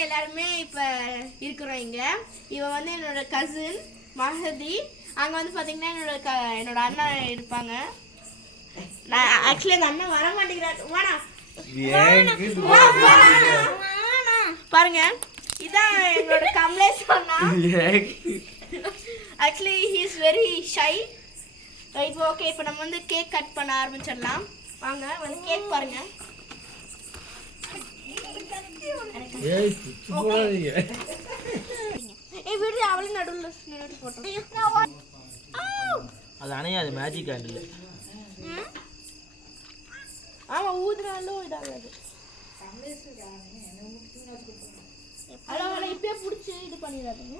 வந்து எல்லாருமே இப்போ இருக்கிறோம் இங்கே. இவன் வந்து என்னோட கசின் மஹதி. அங்கே வந்து பார்த்தீங்கன்னா என்னோட அண்ணா இருப்பாங்க. நான் ஆக்சுவலி அந்த அண்ணன் வர மாட்டேங்கிறாரு. வாடா பாருங்க, இதான் எங்களோட கமலேஷ் அண்ணா. Actually he is very shy. இப்போ ஓகே, இப்போ நம்ம வந்து கேக் கட் பண்ண ஆரம்பிச்சிடலாம். வாங்க வந்து கேக் பாருங்க. வீடு அவளும் நடுவில் போட்டோம். அது அணையாது, மேஜிக் ஹேண்டில். ஆமா, ஊதுனாலும் இதாகாது. இப்பயே பிடிச்சி இது பண்ணிடாதீங்க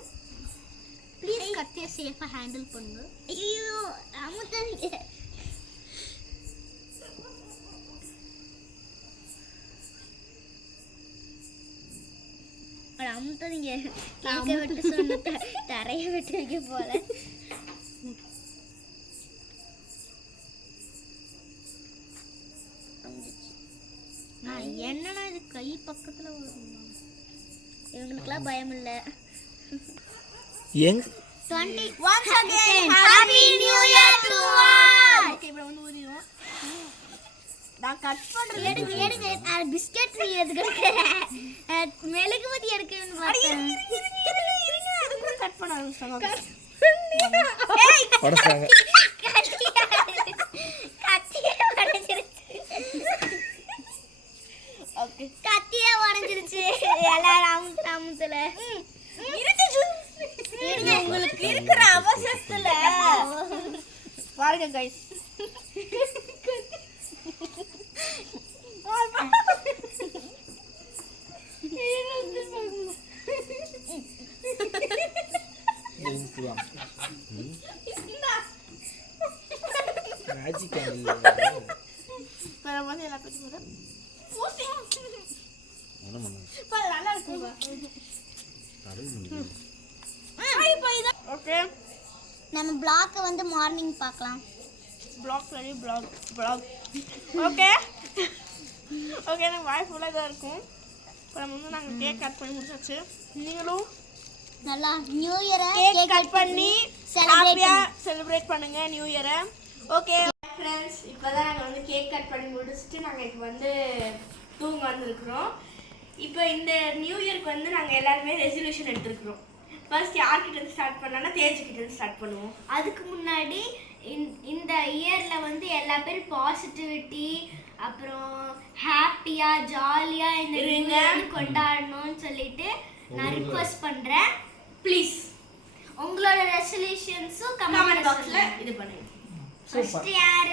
ப்ளீஸ். கத்தியை சேஃபா ஹேண்டில் பண்ணுங்க. ஐயோ அமுத்தாதீங்க. அமுத்தாதீங்க. கேக்க விட்டு சொன்ன தரைய விட்டு வைக்க போல. என்னடா இது கை பக்கத்துல வரும். இவங்களுக்குலாம் பயம் இல்ல. எங்க 20 once again happy new year to all. Okay, இப்போ வந்து ஊதிடுவோம். நான் கட் பண்றேன். எடுங்க நான் பிஸ்கட் நீ எதுக்கு மெழுகுவதி எடுக்கணும்னு பார்த்தேன். இருங்க அது கூட கட் பண்ண ஆரம்பிச்சாங்க. ஏய் படசாங்க கத்தியே உடைஞ்சிருச்சு. ஓகே, கத்தியே உடைஞ்சிருச்சு. எல்லாரும் அமுத்துல இருங்க. உங்களுக்கு இருக்கிற அவசரத்துல பாருங்க गाइस. மேஜிக் ஹேண்டில் வேற மாதிரி எல்லாம் பத்தி போறேன். நல்லா இருக்குங்க. ஓகே, நம்ம பிளாக் வந்து மார்னிங் பார்க்கலாம். Black ready black. Okay okay, எனக்கு வாய் ஃபுல்லாக இதாக இருக்கும். இப்போ நம்ம வந்து நாங்கள் கேக் கட் பண்ணி முடிச்சாச்சு. நீங்களும் நல்லா நியூ இயரை கேக் கட் பண்ணி ஹாப்பியாக செலிப்ரேட் பண்ணுங்க நியூ இயரை. ஓகே ஃப்ரெண்ட்ஸ், இப்போ தான் நாங்கள் வந்து கேக் கட் பண்ணி முடிச்சுட்டு நாங்கள் இப்போ வந்து தூங்க வந்துருக்குறோம். இப்போ இந்த நியூ இயருக்கு வந்து நாங்கள் எல்லாருமே ரெசல்யூஷன் எடுத்துருக்குறோம். ஃபர்ஸ்ட் யார்கிட்ட ஸ்டார்ட் பண்ணலாம்னா தேஜுக்கிட்ட ஸ்டார்ட் பண்ணுவோம். அதுக்கு முன்னாடி இந்த இயரில் வந்து எல்லா பேரும் பாசிட்டிவிட்டி, அப்புறம் ஹாப்பியாக ஜாலியாக இந்த இயர் கொண்டாடணும்னு சொல்லிட்டு நான் ரிக்வெஸ்ட் பண்ணுறேன். ப்ளீஸ் உங்களோட ரெசல்யூஷன்ஸும் கமெண்ட் பாக்ஸில் இது பண்ணுங்க. ஃபர்ஸ்ட் என்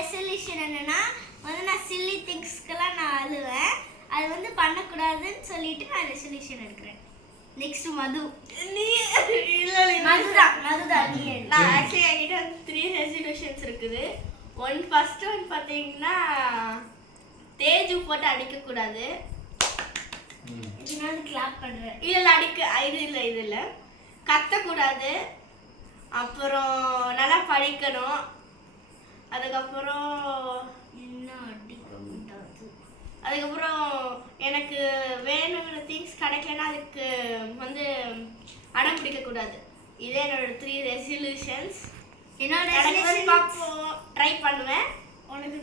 ரெசல்யூஷன் என்னன்னா வந்து நான் சில்லி திங்ஸ்க்கெல்லாம் நான் அழுவேன். அது வந்து பண்ணக்கூடாதுன்னு சொல்லிட்டு நான் ரெசல்யூஷன் எடுக்கிறேன். நெக்ஸ்ட் மது. மதுதா நீ. நான் ஆக்சுவலி என்கிட்ட 3 ரெசல்யூஷன்ஸ் இருக்குது. ஃபர்ஸ்ட் ஒன் பார்த்தீங்கன்னா தேஜு போட்டு அடிக்கக்கூடாது. இதனால கிளாப் பண்ணுறேன். இல்லை இது இல்லை கத்தக்கூடாது. அப்புறம் நல்லா படிக்கணும். அதுக்கப்புறம் என்ன அதுக்கப்புறம் எனக்கு வேணுங்கிற திங்ஸ் கிடைக்கலன்னா அதுக்கு வந்து அடம் பிடிக்கக்கூடாது. இதே என்னோட 3 ரெசல்யூஷன்ஸ். என்னோட ட்ரை பண்ணுவேன். உனக்கு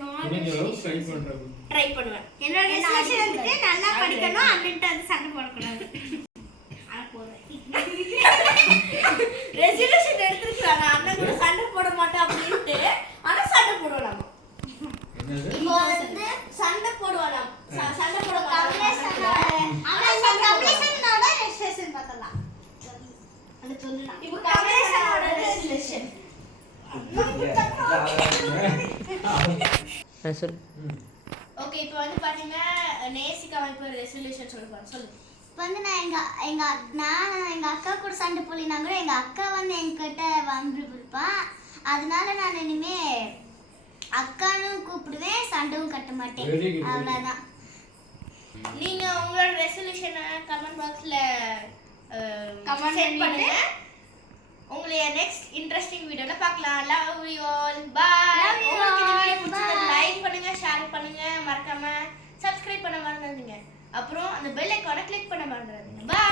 ட்ரை பண்ணுவேன். என்னோட ரெசல்யூஷன் வந்துட்டு நல்லா படிக்கணும், அண்ணன்ட்டு அது சண்டை போடக்கூடாது. ரெசல்யூஷன் எடுத்துருக்காங்க அண்ணன் கூட சண்டை போட மாட்டேன் அப்படின்ட்டு. ஆனால் சண்டை போடுவோம் நம்ம. இப்போ வந்து சண்டை போடுவோம் நம்ம. சண்டை போடுவோம். கமலேஷனோட ரெசல்யூஷன் பார்த்தலாம். அது சொல்லலாம். இப்போ கமலேஷனோட ரெசல்யூஷன் ஓகே. இப்போ வந்து பாத்தீங்கன்னா நேசிகா இப்போ ரெசல்யூஷன் சொல்லு. வந்து நான் எங்கள் அக்கா கூட சண்டை போலினா கூட எங்கள் அக்கா வந்து என்கிட்ட வம்பு கொடுப்பான். அதனால நான் இனிமேல் அக்கானும் கூப்பிடுவேன், சண்டையும் கட்ட மாட்டேன். அவ்வளோதான். நீங்கள் உங்களோட ரெசல்யூஷனை கமெண்ட் பாக்ஸில் கமெண்ட் பண்ணுங்க. உங்களை நெக்ஸ்ட் இன்ட்ரெஸ்டிங் வீடியோவில் பார்க்கலாம். Love you all. பாய். உங்களுக்கு இந்த வீடியோ பிடிச்சதை லைக் பண்ணுங்கள், ஷேர் பண்ணுங்கள், மறக்காமல் சப்ஸ்கிரைப் பண்ண மறந்துடுங்க. அப்புறம் அந்த பெல் ஐகானை கிளிக் பண்ண மறந்துடாதீங்க. பை.